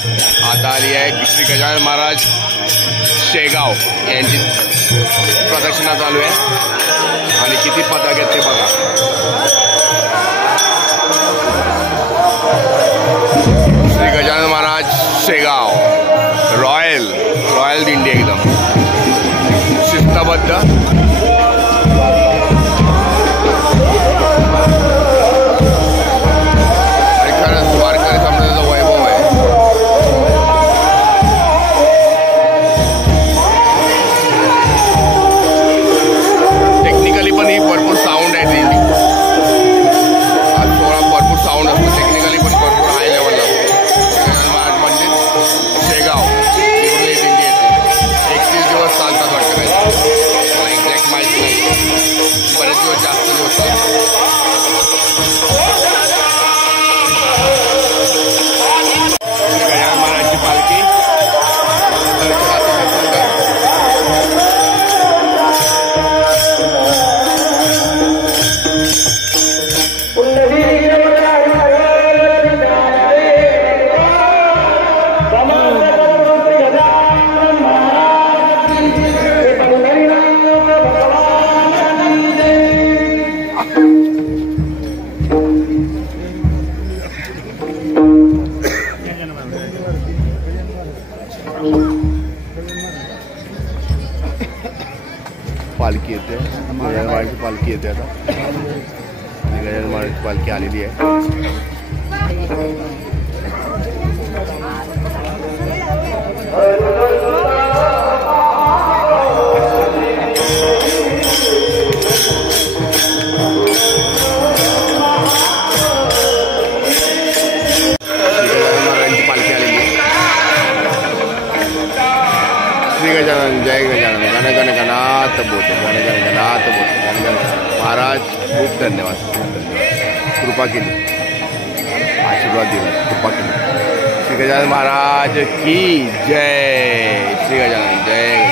आता आली आहे श्री गजानन महाराज शेगाव यांची प्रदक्षिणा चालू आहे आणि किती पदक आहेत ते बघा. श्री गजानन महाराज शेगाव रॉयल दिंडी एकदम शिस्तबद्ध. पालखी येते गजानन महाराजची पालखी येते आता. गजानन महाराजची पालखी आलेली आहे. श्री गजानन जय गजानन गण गण गणात बोध गण गण गणात बोध गण गण. महाराज खूप धन्यवाद. कृपा केली, आशीर्वाद दिला, कृपा केली. श्री गजानन महाराज की जय. श्री गजानन जय.